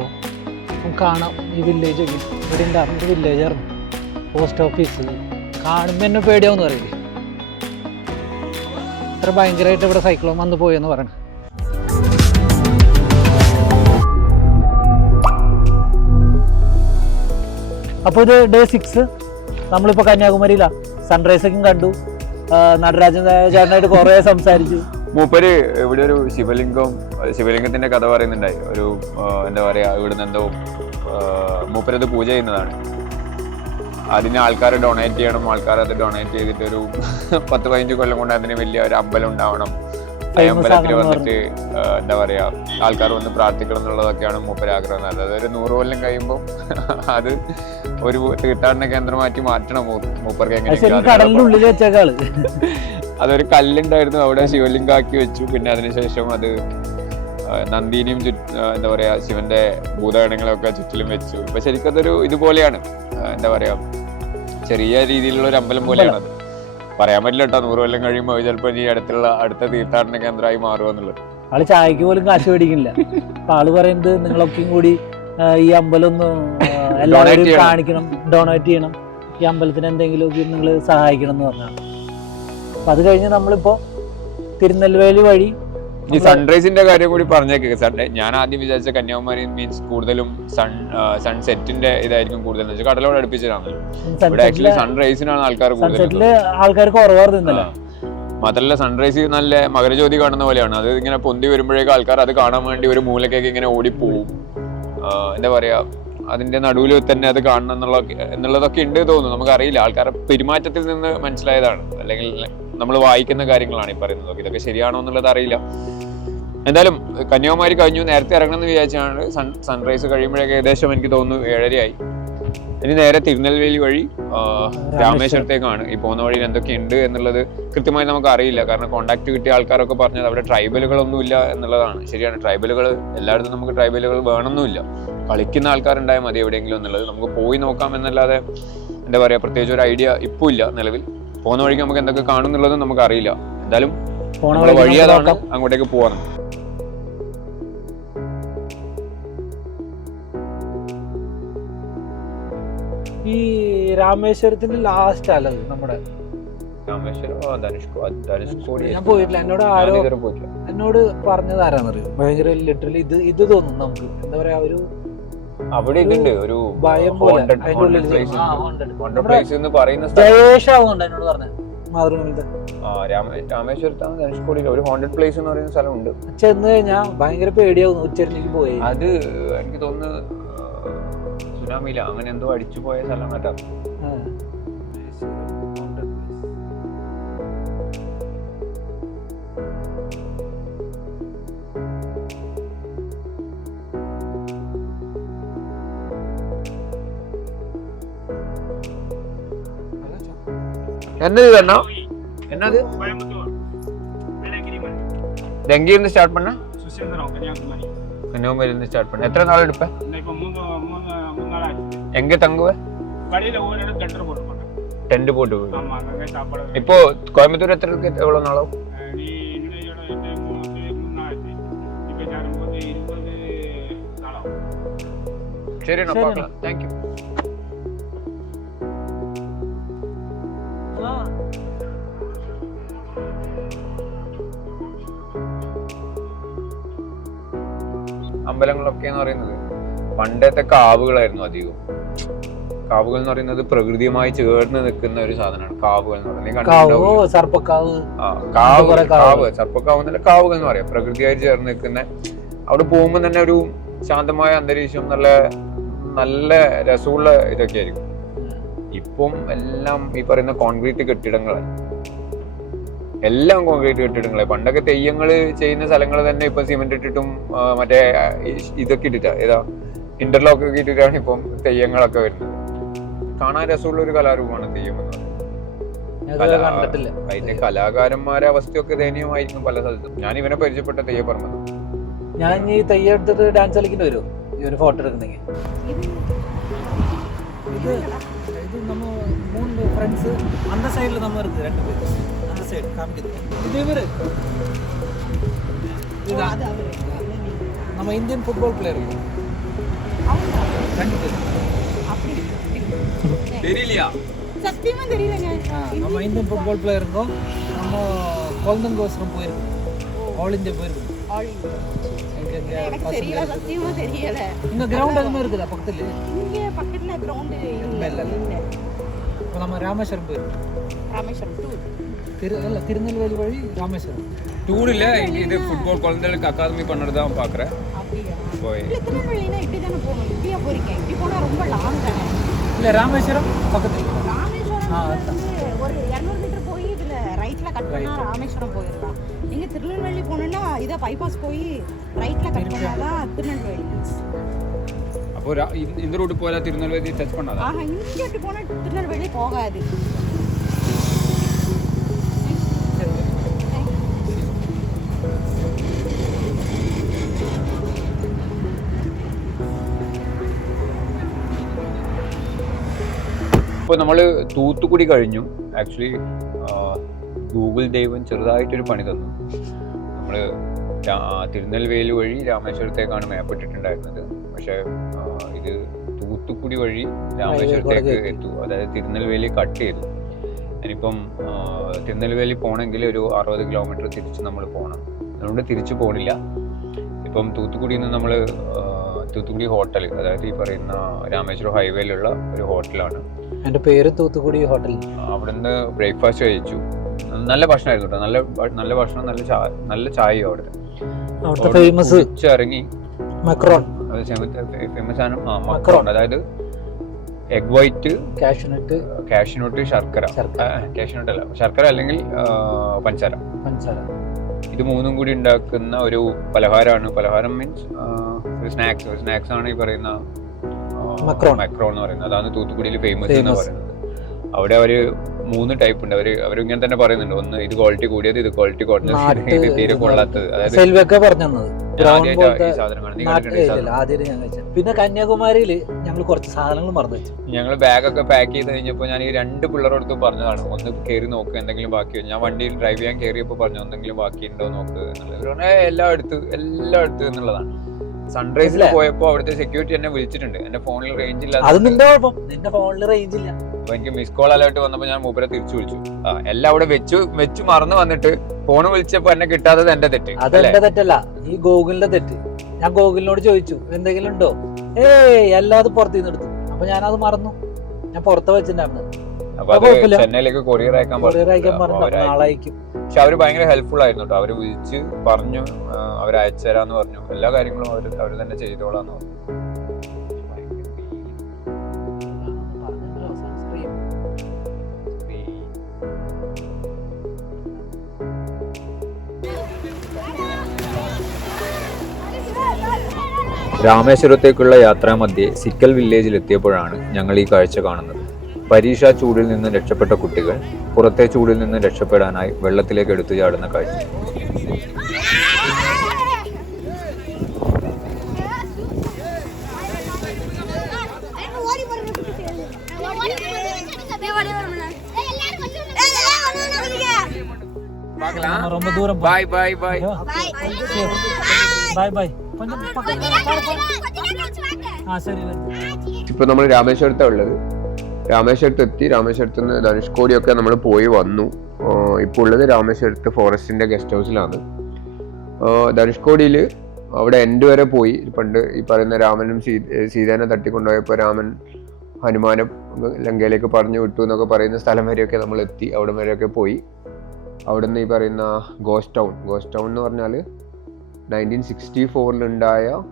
വരുമ്പോൾ നമുക്ക് കാണാം. ഈ വില്ലേജ് ഇവിടെ ഉണ്ടാകുന്ന വില്ലേജ് ആയിരുന്നു. പോസ്റ്റ് ഓഫീസ് കാണുമ്പോൾ എന്നെ പേടിയാവുമെന്ന് പറയില്ലേ? ഇത്ര ഭയങ്കരമായിട്ട് ഇവിടെ സൈക്ലോൺ വന്ന് പോയെന്ന് പറയണം. അപ്പോൾ ഇത് ഡേ സിക്സ് നമ്മളിപ്പോൾ കന്യാകുമാരിയിലാണ് സൺറൈസൊക്കെ കണ്ടു. നടരാജൻ ചേട്ടനായിട്ട് കുറേ സംസാരിച്ചു. മൂപ്പര് ഇവിടെ ഒരു ശിവലിംഗം ശിവലിംഗത്തിന്റെ കഥ പറയുന്നുണ്ടായി. ഒരു എന്താ പറയാ ഇവിടുന്ന് എന്തോ മൂപ്പരത് പൂജ ചെയ്യുന്നതാണ്. അതിന് ആൾക്കാർ ഡൊണേറ്റ് ചെയ്യണം. ആൾക്കാർ അത് ഡൊണേറ്റ് ചെയ്തിട്ട് ഒരു പത്ത് പതിനഞ്ച് കൊല്ലം കൊണ്ട് അതിന് വലിയ ഒരു അമ്പലം ഉണ്ടാവണം. അമ്പലത്തിൽ വന്നിട്ട് എന്താ പറയാ ആൾക്കാർ വന്ന് പ്രാർത്ഥിക്കണം എന്നുള്ളതൊക്കെയാണ് മൂപ്പര് ആഗ്രഹം അതായത് ഒരു നൂറ് കൊല്ലം കഴിയുമ്പോൾ അത് ഒരു തീർത്ഥാടന കേന്ദ്രമാക്കി മാറ്റണം മൂപ്പർക്ക് അത് അതൊരു കല്ലുണ്ടായിരുന്നു. അവിടെ ശിവലിംഗം ആക്കി വെച്ചു. പിന്നെ അതിനുശേഷം അത് നന്ദിനിയും എന്താ പറയാ ശിവന്റെ ഭൂതഗണങ്ങളൊക്കെ ചുറ്റിലും വെച്ചു. ഇപ്പൊ ശരിക്കും അതൊരു ഇതുപോലെയാണ്. എന്താ പറയാ ചെറിയ രീതിയിലുള്ള ഒരു അമ്പലം പോലെയാണ് അത്. പറയാൻ പറ്റില്ല കേട്ടോ. നൂറ് കൊല്ലം കഴിയുമ്പോൾ ചിലപ്പോൾ ഈ അടുത്തുള്ള അടുത്ത തീർത്ഥാടന കേന്ദ്രമായി മാറുമെന്നുള്ളത് ആൾ ചായക്ക് പോലും കാശ് മേടിക്കില്ല അപ്പൊ ആൾ പറയുന്നത് നിങ്ങളൊക്കെയും കൂടി ഈ അമ്പലം ഒന്ന് എല്ലാവരും കാണിക്കണം. ഡൊണേറ്റ് ചെയ്യണം. ഈ അമ്പലത്തിന് എന്തെങ്കിലും നിങ്ങൾ സഹായിക്കണം എന്ന് പറഞ്ഞാണ്. അപ്പൊ അത് കഴിഞ്ഞ് നമ്മളിപ്പോ തിരുനെൽവേലി വഴി ഈ സൺറൈസിന്റെ കാര്യം കൂടി പറഞ്ഞേക്ക്. ഞാൻ ആദ്യം വിചാരിച്ച കന്യാകുമാരി മീൻസ് കൂടുതലും സൺ സൺസെറ്റിന്റെ ഇതായിരിക്കും കൂടുതൽ. എന്ന് വെച്ചാൽ കടലോട് അടുപ്പിച്ചിട്ടാണ് ആക്ച്വലി സൺറൈസിനാണ് ആൾക്കാർ കൂടുതൽ ആൾക്കാർ കുറവായിരുന്നു ഇന്നലെ മാത്രല്ല സൺറൈസ് നല്ല മകരജ്യോതി കാണുന്ന പോലെയാണ്. അത് ഇങ്ങനെ പൊന്തി വരുമ്പോഴേക്കും ആൾക്കാർ അത് കാണാൻ വേണ്ടി ഒരു മൂലക്കൊക്കെ ഇങ്ങനെ ഓടിപ്പോവും. എന്താ പറയാ അതിന്റെ നടുവിൽ തന്നെ അത് കാണണം എന്നുള്ള എന്നുള്ളതൊക്കെ ഉണ്ട് തോന്നുന്നു. നമുക്കറിയില്ല. ആൾക്കാരുടെ പെരുമാറ്റത്തിൽ നിന്ന് മനസ്സിലായതാണ്. അല്ലെങ്കിൽ നമ്മൾ വായിക്കുന്ന കാര്യങ്ങളാണ് ഈ പറയുന്നത്. ഇതൊക്കെ ശരിയാണോ എന്നുള്ളത് അറിയില്ല. എന്തായാലും കന്യാകുമാരി കഴിഞ്ഞു. നേരത്തെ ഇറങ്ങണമെന്ന് വിചാരിച്ചാണ്. സൺ സൺറൈസ് കഴിയുമ്പോഴേക്ക് ഏകദേശം എനിക്ക് തോന്നുന്നു ഏഴരയായി. ഇനി നേരെ തിരുനെൽവേലി വഴി രാമേശ്വരത്തേക്കാണ്. ഈ പോകുന്ന വഴിയിൽ എന്തൊക്കെയുണ്ട് എന്നുള്ളത് കൃത്യമായി നമുക്ക് അറിയില്ല. കാരണം കോണ്ടാക്ട് കിട്ടിയ ആൾക്കാരൊക്കെ പറഞ്ഞത് അവിടെ ട്രൈബലുകളൊന്നുമില്ല എന്നുള്ളതാണ്. ശരിയാണ് ട്രൈബലുകൾ എല്ലായിടത്തും നമുക്ക് ട്രൈബലുകൾ വേണമെന്നില്ല കളിക്കുന്ന ആൾക്കാരുണ്ടായാൽ മതി എവിടെയെങ്കിലും എന്നുള്ളത്. നമുക്ക് പോയി നോക്കാം എന്നല്ലാതെ എന്താ പറയുക പ്രത്യേകിച്ച് ഒരു ഐഡിയ ഇപ്പോൾ ഇല്ല നിലവിൽ. പോകുന്ന വഴിക്ക് നമുക്ക് എന്തൊക്കെ കാണും എന്നുള്ളതും നമുക്ക് അറിയില്ല എന്തായാലും നമ്മളെ വഴി അതാണ്. അങ്ങോട്ടേക്ക് പോവാൻ ഈ രാമേശ്വരത്തിന്റെ ലാസ്റ്റ് അല്ലത് നമ്മുടെ. ഞാൻ പോയിട്ടില്ല. എന്നോട് ആരോ എന്നോട് പറഞ്ഞത് ഭയങ്കര ലിറ്ററലി ഇത് ഇത് തോന്നും നമുക്ക്. എന്താ പറയാ ഒരു അവിടെ ഇതുണ്ട്. ഒരു ഭയം പോലെ നമ്മുടെ place എന്ന് പറയുന്ന സ്ഥലം. ജയേഷാവുന്നുണ്ട് എന്നോട് പറഞ്ഞത് മാതൃഭൂമിയിലത്തെ. രാമേശ്വരത്താണ് ധനുഷ്കോടിയിൽ. ഒരു ഹോണ്ടഡ് പ്ലേസ് എന്ന് പറയുന്ന സ്ഥലമുണ്ട്. ചെന്ന് കഴിഞ്ഞാൽ ഭയങ്കര പേടിയാവുന്നു ഉച്ചരിഞ്ഞേക്ക് പോയി. അത് എനിക്ക് തോന്നുന്നു സുനാമിയില അങ്ങനെ എന്തോ അടിച്ചു പോയ സ്ഥലം കേട്ടോ. ആ. എന്നത് തന്നെ എന്നത് ഡെങ്കി இருந்து ஸ்டார்ட் பண்ண சுசேந்திரம் கன்னியாகுமரி கன்னியாகுமரி இருந்து ஸ்டார்ட் பண்ண எத்தனை நாள் எடுப்ப இந்த இப்போ மூணு மூணு மூணு நாள் ஆச்சு எங்க தங்குவ கடையில் ஒவ்வொரு இடம் டெண்டர் போட்டுருப்பாங்க டென்ட் போட்டு போய். ஆமாம் அங்கே சாப்பாடு இப்போ கோயம்புத்தூர் எத்தனை இருக்கு எவ்வளவு நாளாகும் அஹ் நீ இன்னையோட என்ன மூணு അമ്പലങ്ങളൊക്കെ എന്ന് പറയുന്നത് പണ്ടത്തെ കാവുകളായിരുന്നു അധികം. കാവുകൾ എന്ന് പറയുന്നത് പ്രകൃതിയുമായി ചേർന്ന് നിൽക്കുന്ന ഒരു സാധനമാണ്. കാവുകൾ എന്ന് പറയുന്നത് സർപ്പക്കാവ്? കാവ് സർപ്പക്കാവ് എന്നല്ല കാവുകൾ എന്ന് പറയാം. പ്രകൃതിയായി ചേർന്ന് നിൽക്കുന്ന അവിടെ പോകുമ്പോൾ തന്നെ ഒരു ശാന്തമായ അന്തരീക്ഷം നല്ല നല്ല രസമുള്ള ഇതൊക്കെ ആയിരിക്കും. ഇപ്പം എല്ലാം ഈ പറയുന്ന കോൺക്രീറ്റ് കെട്ടിടങ്ങളായി എല്ലാം കോൺക്രീറ്റ് കെട്ടിടങ്ങളായി പണ്ടൊക്കെ തെയ്യങ്ങൾ ചെയ്യുന്ന സ്ഥലങ്ങൾ തന്നെ ഇപ്പൊ സിമെന്റ് ഇട്ടിട്ടും ആ, മറ്റേ ആ, ഈ- ഇതൊക്കെ ഇട്ടിട്ടാ ഏതാ ഇന്റർലോക്ക് ഒക്കെ ഇട്ടിട്ടാണ് ഇപ്പം തെയ്യങ്ങളൊക്കെ വരുന്നത് കാണാൻ രസമുള്ള ഒരു കലാരൂപമാണ് തെയ്യം എന്ന് പറയുന്നത് ഞാൻ കലാ- കണ്ടിട്ടില്ല അതിന്റെ കലാകാരന്മാരെ അവസ്ഥയൊക്കെ ദയനീയമായിരിക്കും പല സ്ഥലത്തും ഞാൻ ഇവനെ പരിചയപ്പെട്ട തെയ്യപ്പറമ്പ് ഞാൻ ഇനി തെയ്യം എടുത്തിട്ട് ഡാൻസ് കളിക്കേണ്ടി വരുമോ ഈ ഒരു ഫോട്ടോ എടുക്കുന്നെങ്കിൽ ഇത് ഇത് നമ്മ മൂന്ന് ഫ്രണ്ട്സ് அந்த சைடுல நம்ம இருக்கு ரெண்டு பேர் அந்த சைடு காமிக்குது இது இவரு? இதுதான். நம்ம இந்தியன் ஃபுட்பால் பிளேயர் கண்டிப்பா. அப்படி தெரியலையா? சத்தியமா தெரியலங்க. நம்ம இந்தியன் ஃபுட்பால் பிளேயர் இருக்கோம் நம்ம குழந்தைங்கோசரம் போயிருக்கோம். ஆல் இந்தியா போயிருக்கோம். All India. எங்கெங்க எனக்கு பசங்க தெரியல. சத்தியமா தெரியல. இங்க கிரவுண்ட் எதுவுமே இருக்குதா பக்கத்துல? இங்க பக்கத்துல கிரவுண்ட் இல்ல. இல்ல, இல்ல. நம்ம ராமேஸ்வரம் போயிருக்கோம். ராமேஸ்வரம் டூ திரு இல்ல திருநெல்வேலி வழி ராமேஸ்வரம். டூர் இல்ல இது ஃபுட்பால் குழந்தைகளுக்கு அகாதமி பண்ணது தான் அப்படியா? போய். திருநெல்வேலினா இப்படி தானே போகணும்? இப்படியா போறீங்க? இப்படி போனா ரொம்ப லாங் தானே? இல்ல ராமேஸ்வரம் பக்கத்துல. ராமேஸ்வரம் ஒரு இரநூறு மீட்டர் போய் இதுல ரைட்ல கட் பண்ணா ராமேஸ்வரம் போயிடலாம். நீங்க திருநெல்வேலி போகணும்னா இதை பைபாஸ் போய் ரைட்ல கட் பண்ணாதான் திருநெல்வேலி. அப்போ இந்த- இந்த ரூட் போயா திருநெல்வேலி டச் பண்ணாதா? ஆஹா இங்கிட்டு போனா திருநெல்வேலி போகாது. ഇപ്പോൾ നമ്മൾ തൂത്തുക്കുടി കഴിഞ്ഞു. ആക്ച്വലി ഗൂഗിൾ ദൈവം ചെറുതായിട്ടൊരു പണി തന്നു. നമ്മൾ തിരുനെൽവേലി വഴി രാമേശ്വരത്തേക്കാണ് മാപ്പ് ഇട്ടിട്ടുണ്ടായിരുന്നത്. പക്ഷേ ഇത് തൂത്തുക്കുടി വഴി രാമേശ്വരത്തേക്ക് എത്തു. അതായത് തിരുനെൽവേലി കട്ട് ചെയ്തു. ഇനിയിപ്പം തിരുനെൽവേലി പോകണമെങ്കിൽ ഒരു അറുപത് കിലോമീറ്റർ തിരിച്ച് നമ്മൾ പോകണം അതുകൊണ്ട് തിരിച്ചു പോണില്ല. ഇപ്പം തൂത്തുക്കുടിയിൽ നിന്ന് നമ്മൾ തൂത്തുക്കുടി ഹോട്ടൽ അതായത് ഈ പറയുന്ന രാമേശ്വരം ഹൈവേയിലുള്ള ഒരു ഹോട്ടലാണ്. എന്റെ പേര് തൂത്തുക്കുടി ഹോട്ടൽ. അവിടുന്ന് ബ്രേക്ക്ഫാസ്റ്റ് കഴിച്ചു. നല്ല ഭക്ഷണമായിരുന്നു കേട്ടോ. നല്ല നല്ല ഭക്ഷണം നല്ല ചായ നല്ല ചായയും അവിടെ അവിടുത്തെ ഫേമസ് ഇറങ്ങി മക്രോൺ. ഫേമസ് ആണ്. മക്രോൺ. അതായത് egg white cashew nut cashew nut ശർക്കര. കാഷ്നട്ട് അല്ല ശർക്കര അല്ലെങ്കിൽ പഞ്ചസാര. പഞ്ചസാര. ഇത് മൂന്നും കൂടി ഉണ്ടാക്കുന്ന ഒരു പലഹാരമാണ്. പലഹാരം മീൻസ് സ്നാക്സ് സ്നാക്സ് ആണ് ഈ പറയുന്ന മക്രോ മക്രോ എന്ന് പറയുന്നത്. അതാണ് തൂത്തുക്കുടിയിൽ ഫേമസ് എന്ന് പറയുന്നത്. അവിടെ അവർ മൂന്ന് ടൈപ്പ് ഉണ്ട്. അവർ അവരിങ്ങനെ തന്നെ പറയുന്നുണ്ട്. ഒന്ന് ഇത് ക്വാളിറ്റി കൂടിയത് ഇത് ക്വാളിറ്റി കുറഞ്ഞത് ഇത് തീരെ കൊള്ളാത്തത്. അതായത് പറഞ്ഞു പിന്നെ കന്യാകുമാരിയിൽ ഞങ്ങൾ കുറച്ച് സാധനങ്ങൾ മറന്നു വെച്ചു. ഞങ്ങൾ ബാഗൊക്കെ പാക്ക് ചെയ്ത് കഴിഞ്ഞപ്പോൾ ഞാൻ ഈ രണ്ട് പിള്ളേരോടത്ത് പറഞ്ഞതാണ് ഒന്ന് കയറി നോക്ക് എന്തെങ്കിലും ബാക്കിയോ ഞാൻ വണ്ടിയിൽ ഡ്രൈവ് ചെയ്യാൻ കയറിയപ്പോൾ പറഞ്ഞു എന്തെങ്കിലും ബാക്കി ഉണ്ടോ നോക്ക് എന്നുള്ളത്. ഇവർ പറഞ്ഞു, "ഏയ്, എല്ലാം എടുത്ത് എല്ലാം എടുത്ത് എന്നുള്ളതാണ്. സൺറൈസിൽ പോയപ്പോ അവിടുത്തെ സെക്യൂരിറ്റി എന്നെ വിളിച്ചിട്ടുണ്ട്. എന്റെ ഫോണിൽ റേഞ്ച് അത് ഇല്ലാത്ത നിന്റെ കുഴപ്പം. നിന്റെ ഫോണിൽ റേഞ്ച് ഇല്ല. അപ്പൊ എനിക്ക് മിസ് കോൾ അലേർട്ട് വന്നപ്പോ ഞാൻ മൂപ്പരെ തിരിച്ചു വിളിച്ചു. എല്ലാം അവിടെ വെച്ചു വെച്ചു മറന്നു വന്നിട്ട് ഫോൺ വിളിച്ചപ്പോ എന്നെ കിട്ടാത്തത് എന്റെ തെറ്റ് അത് എന്റെ തെറ്റല്ല. ഈ ഗൂഗിളിന്റെ തെറ്റ്. ഞാൻ ഗൂഗിളിനോട് ചോദിച്ചു എന്തെങ്കിലും ഉണ്ടോ? ഏയ് എല്ലാതും പുറത്തു നിന്ന് എടുത്തു. അപ്പൊ ഞാനത് മറന്നു. ഞാൻ പുറത്ത് വെച്ചിട്ടുണ്ടായിരുന്നു. ചെന്നൈയിലേക്ക് കൊറിയർ അയക്കാൻ കൊറിയർ അയക്കാൻ പറഞ്ഞു. പക്ഷെ അവർ ഭയങ്കര ഹെൽപ്ഫുൾ ആയിരുന്നു കേട്ടോ അവർ വിളിച്ച് പറഞ്ഞു അവർ അയച്ചു തരാന്ന് പറഞ്ഞു. എല്ലാ കാര്യങ്ങളും അവർ അവർ തന്നെ ചെയ്തോളാന്ന് പറഞ്ഞു. രാമേശ്വരത്തേക്കുള്ള യാത്രാമധ്യേ സിക്കൽ വില്ലേജിൽ എത്തിയപ്പോഴാണ് ഞങ്ങൾ ഈ കാഴ്ച കാണുന്നത്. പരീക്ഷാ ചൂടിൽ നിന്ന് രക്ഷപ്പെട്ട കുട്ടികൾ പുറത്തെ ചൂടിൽ നിന്ന് രക്ഷപ്പെടാനായി വെള്ളത്തിലേക്ക് എടുത്തു ചാടുന്ന കാഴ്ച ஓடி போறது ஓடி போறது எல்லாரும் கொஞ்சம் ரொம்ப தூரம் bye bye bye bye bye கொஞ்சம் பக்கத்துல ஆ சரி ഇപ്പൊ നമ്മൾ രാമേശ്വരത്താണ് ഉള്ളത് രാമേശ്വരത്ത് എത്തി. രാമേശ്വരത്ത് നിന്ന് ധനുഷ്കോടിയൊക്കെ നമ്മൾ പോയി വന്നു. ഇപ്പോൾ ഉള്ളത് രാമേശ്വരത്ത് ഫോറസ്റ്റിന്റെ ഗസ്റ്റ് ഹൗസിലാണ്. ധനുഷ്കോടിയിൽ അവിടെ എൻഡ് വരെ പോയി. പണ്ട് ഈ പറയുന്ന രാമനും സീ- സീതേനെ തട്ടിക്കൊണ്ടുപോയപ്പോൾ രാമൻ ഹനുമാനെ ലങ്കയിലേക്ക് പറഞ്ഞു വിട്ടു എന്നൊക്കെ പറയുന്ന സ്ഥലം വരെയൊക്കെ നമ്മൾ എത്തി. അവിടെ വരെയൊക്കെ പോയി. അവിടെ നിന്ന് ഈ പറയുന്ന ഗോസ്റ്റ് ടൗൺ ഗോസ്റ്റ് ടൗൺ എന്ന് പറഞ്ഞാൽ നയന്റീൻ സിക്സ്റ്റി ഫോറിലുണ്ടായ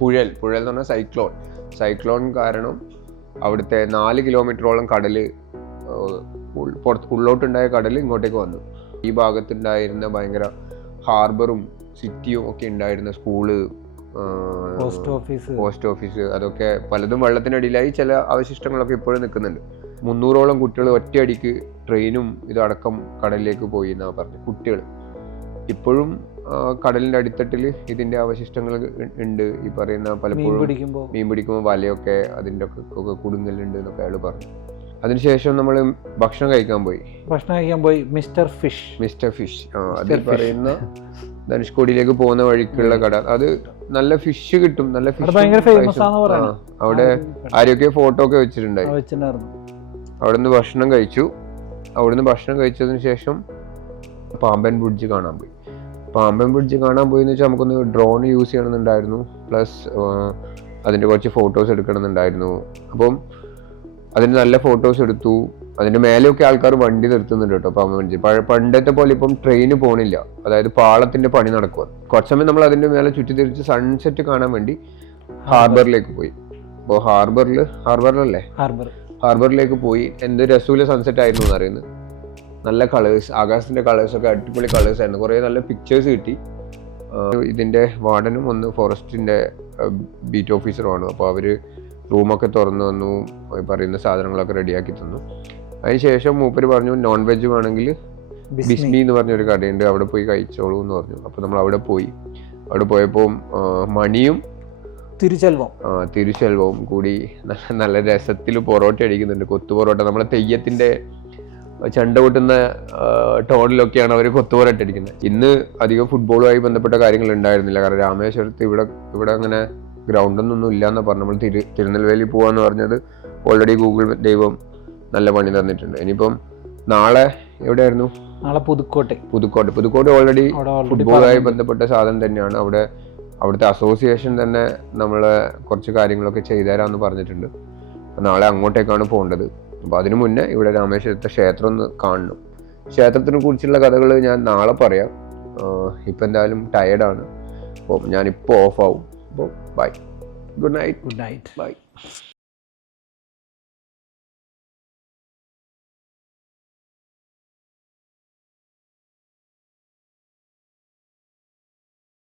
പുഴൽ. പുഴൽ എന്ന് പറഞ്ഞാൽ സൈക്ലോൺ സൈക്ലോൺ കാരണം അവിടുത്തെ നാല് കിലോമീറ്ററോളം കടൽ പുറത്ത് ഉള്ളോട്ടുണ്ടായ കടൽ ഇങ്ങോട്ടേക്ക് വന്നു. ഈ ഭാഗത്തുണ്ടായിരുന്ന ഭയങ്കര ഹാർബറും സിറ്റിയും ഒക്കെ ഉണ്ടായിരുന്ന school post office. Post office അതൊക്കെ പലതും വെള്ളത്തിനടിയിലായി ചില അവശിഷ്ടങ്ങളൊക്കെ ഇപ്പോഴും നിൽക്കുന്നുണ്ട്. മുന്നൂറോളം കുട്ടികൾ ഒറ്റയടിക്ക് ട്രെയിനും ഇതടക്കം കടലിലേക്ക് പോയി എന്നാണ് പറഞ്ഞു. കുട്ടികൾ ഇപ്പോഴും കടലിന്റെ അടിത്തട്ടിൽ ഇതിന്റെ അവശിഷ്ടങ്ങൾ ഉണ്ട്. ഈ പറയുന്ന പലപ്പോഴും മീൻ പിടിക്കുമ്പോൾ വലയൊക്കെ അതിന്റെ ഒക്കെ കുടുങ്ങലുണ്ട് എന്നൊക്കെ അയാൾ പറഞ്ഞു. അതിനുശേഷം നമ്മൾ ഭക്ഷണം കഴിക്കാൻ പോയി. ഭക്ഷണം കഴിക്കാൻ പോയി. Mister fish. Mister fish. ആ അത് Mr. Fish. പറയുന്ന ധനുഷ്കോടിയിലേക്ക് പോകുന്ന വഴിക്കുള്ള കട. അത് നല്ല ഫിഷ് കിട്ടും. നല്ല ഫിഷ്. അവിടെ ആരൊക്കെ ഫോട്ടോ ഒക്കെ വെച്ചിട്ടുണ്ടായി. വെച്ചിട്ടുണ്ടായിരുന്നു. അവിടെ നിന്ന് ഭക്ഷണം കഴിച്ചു. അവിടുന്ന് ഭക്ഷണം കഴിച്ചതിന് ശേഷം പാമ്പൻ ബ്രിഡ്ജ് കാണാൻ പോയി. പാമ്പൻ ബ്രിഡ്ജ് കാണാൻ പോയി എന്ന് വെച്ചാൽ നമുക്കൊന്ന് ഡ്രോൺ യൂസ് ചെയ്യണമെന്നുണ്ടായിരുന്നു. പ്ലസ് അതിന്റെ കുറച്ച് ഫോട്ടോസ് എടുക്കണമെന്നുണ്ടായിരുന്നു. അപ്പം അതിന് നല്ല ഫോട്ടോസ് എടുത്തു. അതിന്റെ മേലെയൊക്കെ ആൾക്കാർ വണ്ടി നിർത്തുന്നുണ്ട് കേട്ടോ പാമ്പൻ ബ്രിഡ്ജ് പണ്ടത്തെ പോലെ ഇപ്പം ട്രെയിന് പോണില്ല. അതായത് പാളത്തിന്റെ പണി നടക്കുക കുറച്ച് സമയം നമ്മൾ അതിന്റെ മേലെ ചുറ്റി തിരിച്ച് സൺസെറ്റ് കാണാൻ വേണ്ടി ഹാർബറിലേക്ക് പോയി. അപ്പോൾ ഹാർബറിൽ ഹാർബറിലല്ലേ ഹാർബർ ഹാർബറിലേക്ക് പോയി. എന്ത് രസൂല സൺസെറ്റ് ആയിരുന്നു എന്ന് അറിയുന്നത് നല്ല കളേഴ്സ് ആകാശത്തിന്റെ കളേഴ്സ് ഒക്കെ അടിപൊളി കളേഴ്സ് ആയിരുന്നു. കുറേ നല്ല പിക്ചേഴ്സ് കിട്ടി. ഇതിന്റെ ഇതിന്റെ വാർഡനും ഒന്ന് ഫോറസ്റ്റിന്റെ ബീറ്റ് ഓഫീസറുമാണ് അപ്പോൾ അവർ റൂമൊക്കെ തുറന്നു വന്നു ഈ പറയുന്ന സാധനങ്ങളൊക്കെ റെഡിയാക്കി തന്നു. അതിനുശേഷം മൂപ്പര് പറഞ്ഞു നോൺ വെജ് വേണമെങ്കിൽ ബിസ്മി എന്ന് പറഞ്ഞൊരു കടയുണ്ട്. അവിടെ പോയി കഴിച്ചോളൂ എന്ന് പറഞ്ഞു. അപ്പോൾ നമ്മൾ അവിടെ പോയി. അവിടെ പോയപ്പോൾ മണിയും തിരുച്ചെൽവം. തിരുച്ചെൽവവും കൂടി നല്ല നല്ല രസത്തിൽ പൊറോട്ട അടിക്കുന്നുണ്ട്. കൊത്തു പൊറോട്ട. നമ്മളെ തെയ്യത്തിന്റെ ചണ്ട കൂട്ടുന്ന ടോണിലൊക്കെയാണ് അവർ കൊത്തു പൊറോട്ട അടിക്കുന്നത് ഇന്ന് അധികം ഫുട്ബോളുമായി ബന്ധപ്പെട്ട കാര്യങ്ങൾ ഉണ്ടായിരുന്നില്ല. കാരണം രാമേശ്വരത്ത് ഇവിടെ ഇവിടെ അങ്ങനെ ഗ്രൗണ്ടൊന്നും ഇല്ല എന്ന് പറഞ്ഞു നമ്മൾ തിരു തിരുനെൽവേലി പോവാന്ന് പറഞ്ഞത് ഓൾറെഡി ഗൂഗിൾ ദൈവം നല്ല പണി തന്നിട്ടുണ്ട്. ഇനിയിപ്പം നാളെ എവിടെയായിരുന്നു? നാളെ പുതുക്കോട്ടെ. പുതുക്കോട്ടെ. പുതുക്കോട്ട് ഓൾറെഡി ഫുട്ബോളുമായി ബന്ധപ്പെട്ട സാധനം തന്നെയാണ്. അവിടെ അവിടുത്തെ അസോസിയേഷൻ തന്നെ നമ്മൾ കുറച്ച് കാര്യങ്ങളൊക്കെ ചെയ്തു തരാമെന്ന് പറഞ്ഞിട്ടുണ്ട് നാളെ അങ്ങോട്ടേക്കാണ് പോകേണ്ടത്. അപ്പോൾ അതിനു മുന്നേ ഇവിടെ രാമേശ്വരത്തെ ക്ഷേത്രം ഒന്ന് കാണണം. ക്ഷേത്രത്തിനെ കുറിച്ചുള്ള കഥകൾ ഞാൻ നാളെ പറയാം. ഇപ്പം എന്തായാലും ടയേർഡാണ് അപ്പോൾ ഞാനിപ്പോൾ ഓഫ് ആവും. അപ്പോൾ bye good night good night bye